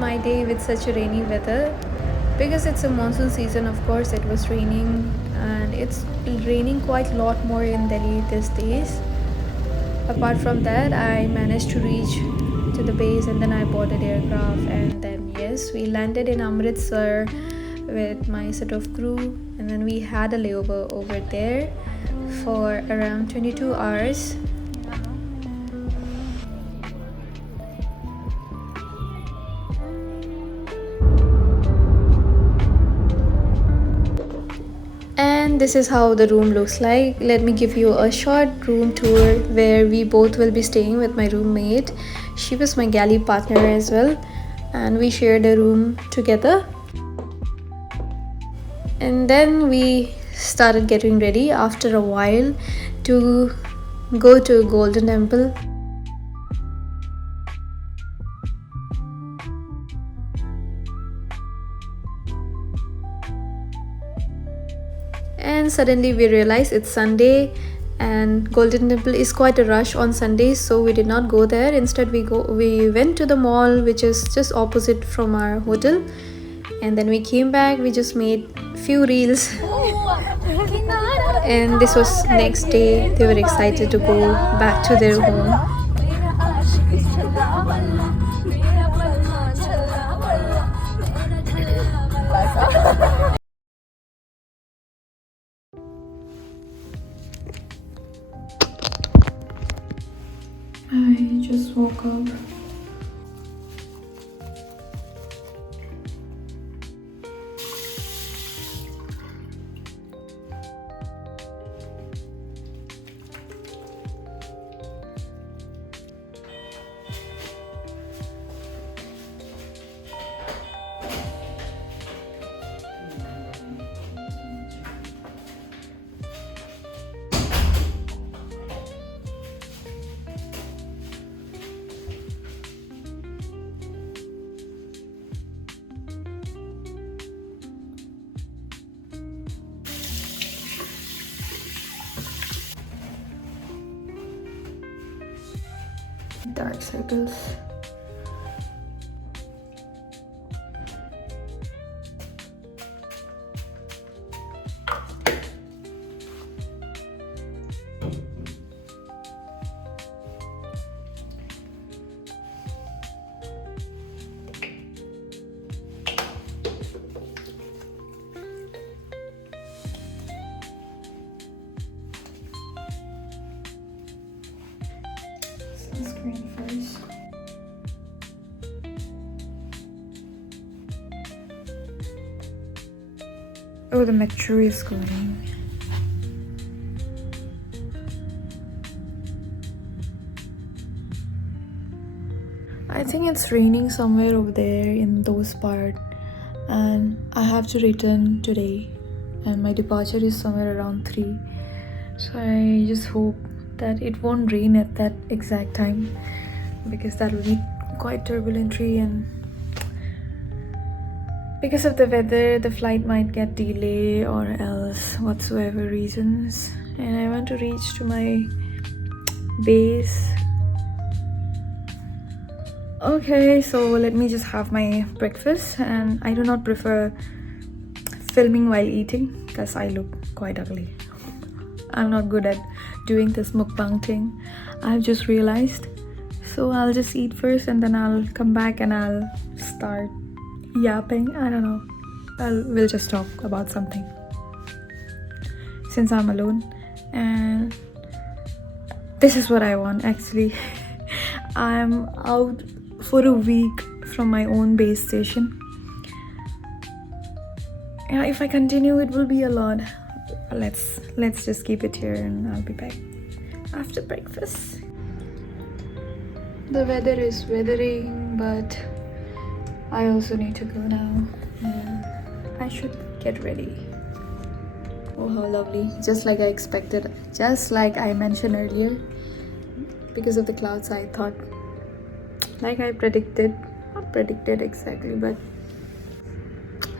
my day with such a rainy weather. Because it's a monsoon season, of course, it was raining, and it's raining quite a lot more in Delhi these days. Apart from that, I managed to reach to the base, and then I boarded aircraft, and then yes, we landed in Amritsar with my set of crew, and then we had a layover over there for around 22 hours. And this is how the room looks like. Let me give you a short room tour where we both will be staying with my roommate. She was my galley partner as well, and we shared a room together. And then we started getting ready after a while to go to Golden Temple. And suddenly we realized it's Sunday and Golden Temple is quite a rush on Sundays, so we did not go there. Instead we went to the mall, which is just opposite from our hotel, and then we came back. We just made few reels and this was next day. They were excited to go back to their home. I just woke up. Dark circles. Sunscreen first. Oh, the metro is going. I think it's raining somewhere over there in those parts, and I have to return today, and my departure is somewhere around 3. So I just hope that it won't rain at that exact time, because that will be quite turbulent, and because of the weather the flight might get delayed or else whatsoever reasons, and I want to reach to my base. Okay, so let me just have my breakfast, and I do not prefer filming while eating because I look quite ugly. I'm not good at doing this mukbang thing, I've just realized. So I'll just eat first and then I'll come back and I'll start yapping. I don't know, we'll just talk about something since I'm alone. And this is what I want actually. I'm out for a week from my own base station. Yeah, if I continue it will be a lot. Let's just keep it here, and I'll be back after breakfast. The weather is weathering, but I also need to go now, and I should get ready. Oh, how lovely, just like I expected, just like I mentioned earlier. Because of the clouds, I thought, like I predicted, not predicted exactly, but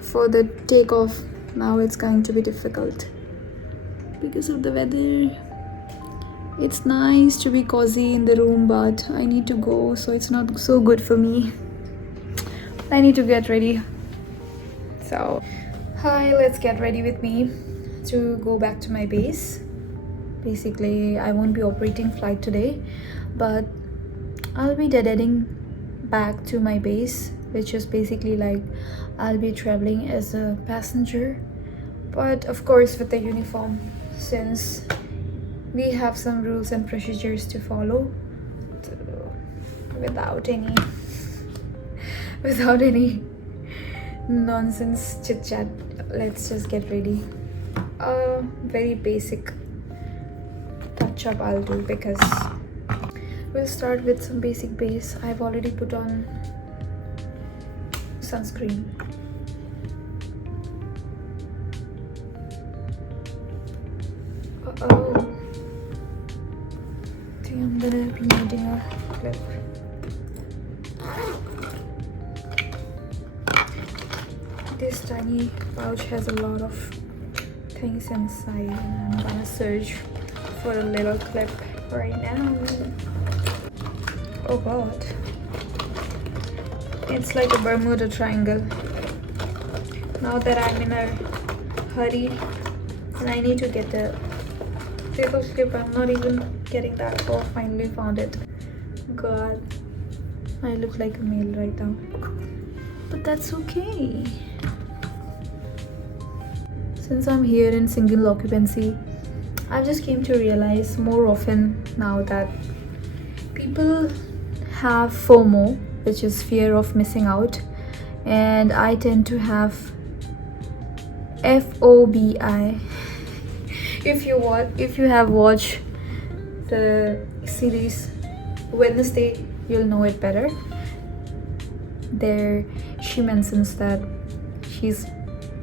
for the takeoff now it's going to be difficult because of the weather. It's nice to be cozy in the room, but I need to go, so it's not so good for me. I need to get ready. So, hi, let's get ready with me to go back to my base. Basically, I won't be operating flight today, but I'll be heading back to my base, which is basically like I'll be traveling as a passenger, but of course with the uniform, since we have some rules and procedures to follow. Without any nonsense chit chat, let's just get ready. A very basic touch up I'll do, because we'll start with some basic base. I've already put on sunscreen. I think I'm gonna be needing a clip. This tiny pouch has a lot of things inside, and I'm gonna search for a little clip right now. Oh god, it's like a Bermuda Triangle. Now that I'm in a hurry and I need to get a paper clip, I'm not even getting that far. Finally found it. God, I look like a male right now, but that's okay. Since I'm here in single occupancy, I've just came to realize more often now that people have FOMO, which is fear of missing out, and I tend to have FOBI. If you have watched the series Wednesday, you'll know it better. There she mentions that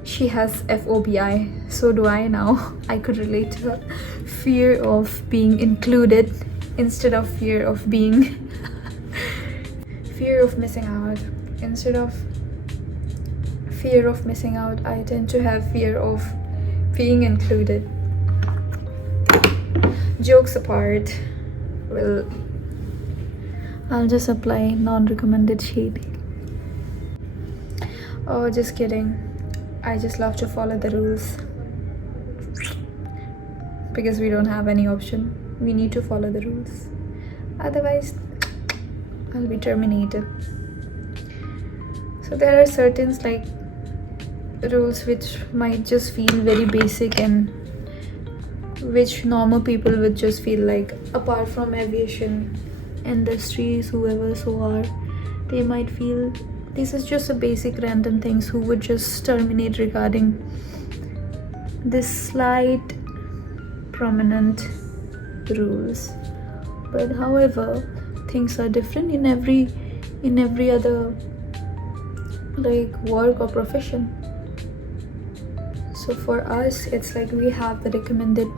she has FOBI. So do I now. I could relate to her. Fear of being included instead of fear of being fear of missing out. Instead of fear of missing out, I tend to have fear of being included. Jokes apart, well, I'll just apply non-recommended shade. Oh, just kidding. I just love to follow the rules, because we don't have any option. We need to follow the rules, otherwise I'll be terminated. So there are certain like rules which might just feel very basic, and which normal people would just feel like, apart from aviation industries, whoever so are, they might feel this is just a basic random things, who would just terminate regarding this slight prominent rules. But however, things are different in every other like work or profession. So for us, it's like we have the recommended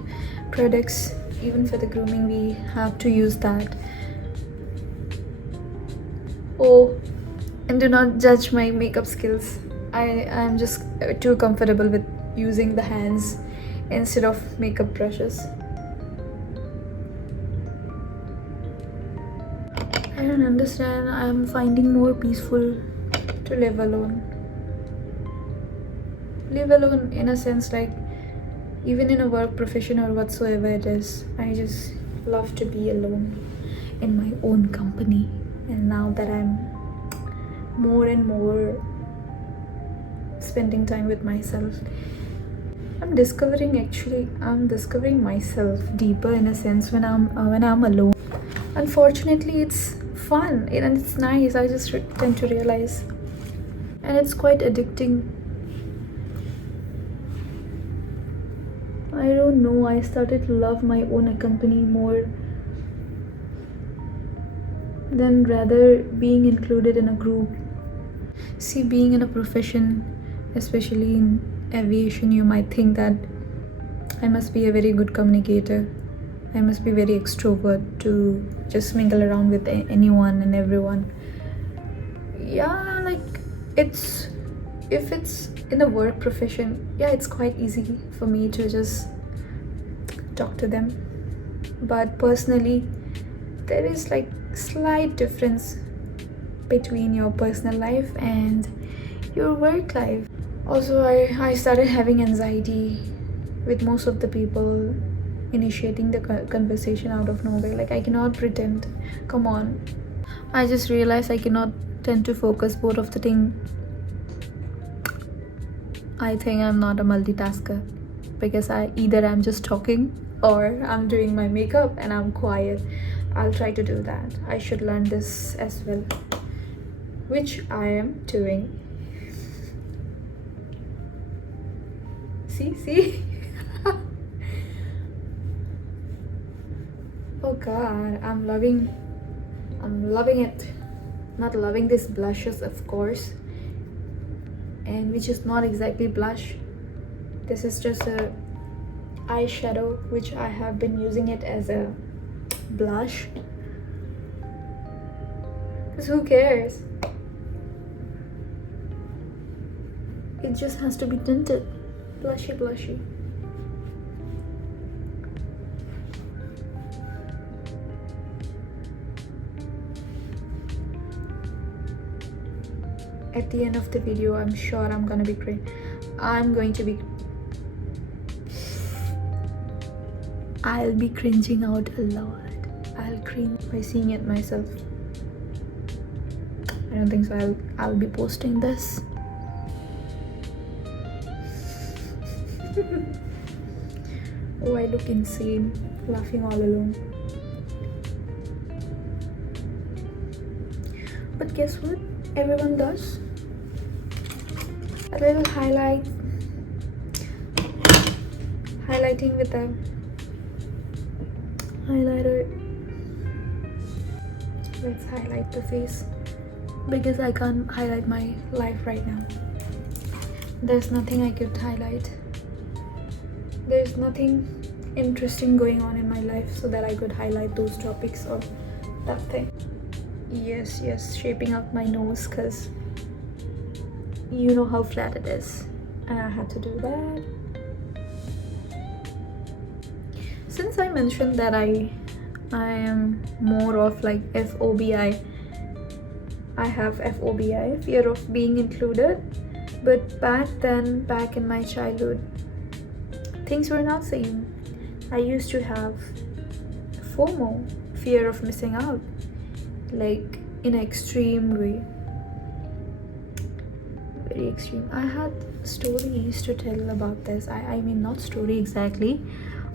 products. Even for the grooming, we have to use that. Oh, and do not judge my makeup skills. I am just too comfortable with using the hands instead of makeup brushes. I don't understand. I'm finding more peaceful to live alone. Live alone in a sense, like even in a work profession or whatsoever it is, I just love to be alone in my own company. And now that I'm more and more spending time with myself, I'm discovering myself deeper in a sense when I'm alone. Unfortunately, it's fun and it's nice. I just tend to realize, and it's quite addicting. I don't know, I started to love my own company more than rather being included in a group. See, being in a profession, especially in aviation, you might think that I must be a very good communicator. I must be very extrovert to just mingle around with anyone and everyone. Yeah, like if it's in the work profession, yeah, it's quite easy for me to just talk to them. But personally, there is like slight difference between your personal life and your work life. Also, I started having anxiety with most of the people initiating the conversation out of nowhere. Like, I cannot pretend. Come on. I just realized I cannot tend to focus both of the thing. I think I'm not a multitasker because either I'm just talking or I'm doing my makeup and I'm quiet. I'll try to do that. I should learn this as well, which I am doing. See? Oh god, I'm loving it. Not loving these blushes, of course, and which is not exactly blush. This is just a eyeshadow which I have been using it as a blush, because who cares? It just has to be tinted. Blushy. At the end of the video, I'm sure I'm going to be I'll be cringing out a lot. I'll cringe by seeing it myself. I don't think so. I'll be posting this. Oh, I look insane, laughing all alone. But guess what? Everyone does. A little highlighting with a highlighter. Let's highlight the face because I can't highlight my life right now. There's nothing I could highlight. There's nothing interesting going on in my life so that I could highlight those topics or that thing. Yes, shaping up my nose because you know how flat it is, and I had to do that. Since I mentioned that I am more of like FOBI, I have FOBI, fear of being included, but back in my childhood, things were not same. I used to have FOMO, fear of missing out, like in an extreme way. Very extreme. I had stories to tell about this. I mean, not story exactly,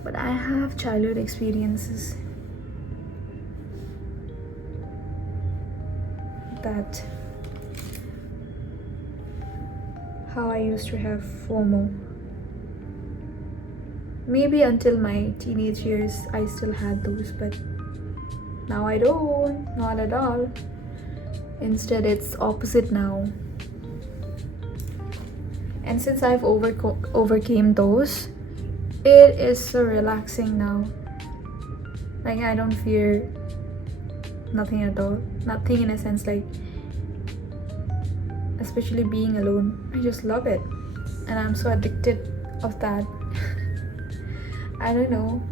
but I have childhood experiences that how I used to have FOMO. Maybe until my teenage years I still had those, but now I don't, not at all. Instead, it's opposite now. And since I've overcame those, it is so relaxing now. Like, I don't fear nothing at all. Nothing in a sense, like, especially being alone. I just love it. And I'm so addicted of that. I don't know.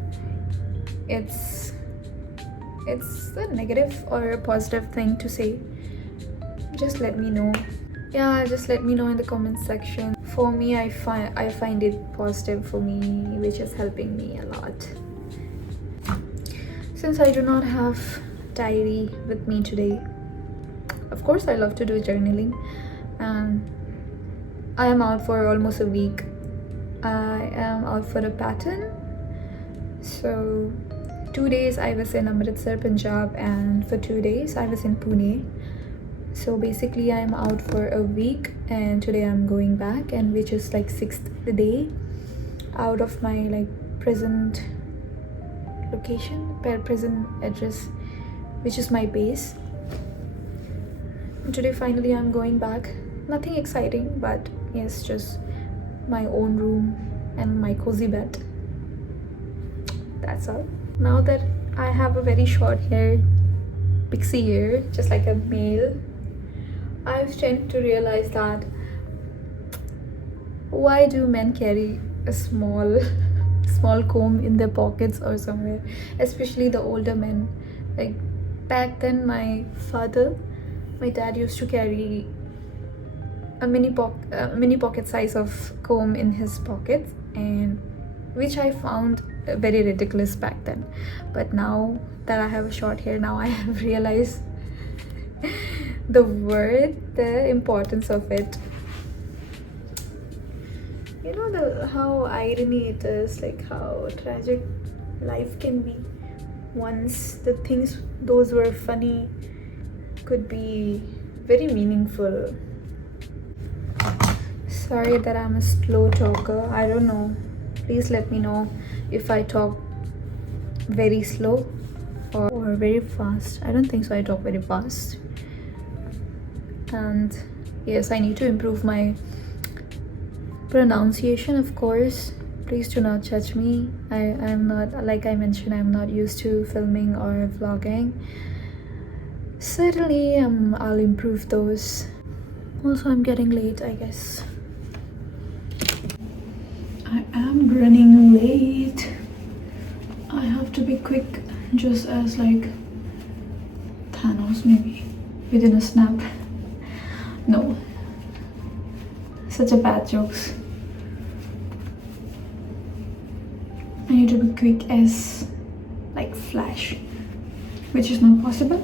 It's a negative or a positive thing to say. Just let me know. Yeah, just let me know in the comment section. For me, I find it positive for me, which is helping me a lot. Since I do not have diary with me today, of course I love to do journaling, and I am out for almost a week. I am out for a pattern. So 2 days I was in Amritsar, Punjab, and for 2 days I was in Pune. So basically I'm out for a week, and today I'm going back, and which is like 6th day out of my like present location, present address, which is my base. And today finally I'm going back. Nothing exciting, but yes, just my own room and my cozy bed. That's all. Now that I have a very short hair, pixie hair, just like a male, I've tended to realize that why do men carry a small comb in their pockets or somewhere, especially the older men. Like back then my father my dad used to carry a mini pocket size of comb in his pocket, and which I found very ridiculous back then. But now that I have short hair, now I have realized the importance of it. You know how irony it is, like how tragic life can be. Once the things those were funny could be very meaningful. Sorry that I'm a slow talker. I don't know. Please let me know if I talk very slow or very fast. I don't think so. I talk very fast. And yes, I need to improve my pronunciation, of course. Please do not judge me. I'm not, like I mentioned, I'm not used to filming or vlogging. Certainly I'll improve those. Also, I'm getting late, I guess. I am running late. I have to be quick, just as like Thanos, maybe within a snap. No, such a bad jokes. I need to be quick as like Flash, which is not possible,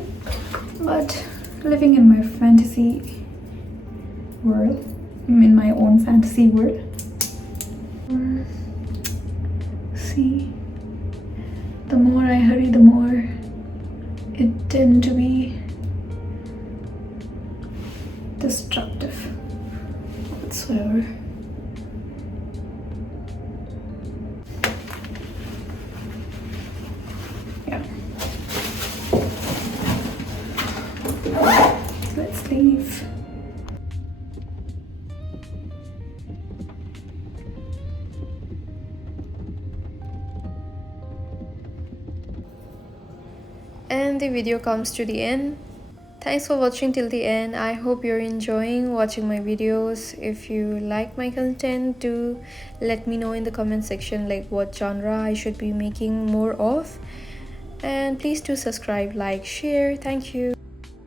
but living in my fantasy world, in my own fantasy world. See, the more I hurry, the more it tends to be destructive whatsoever. Yeah, let's leave. And the video comes to the end. Thanks for watching till the end. I hope you're enjoying watching my videos. If you like my content, do let me know in the comment section like what genre I should be making more of. And please do subscribe, like, share. Thank you.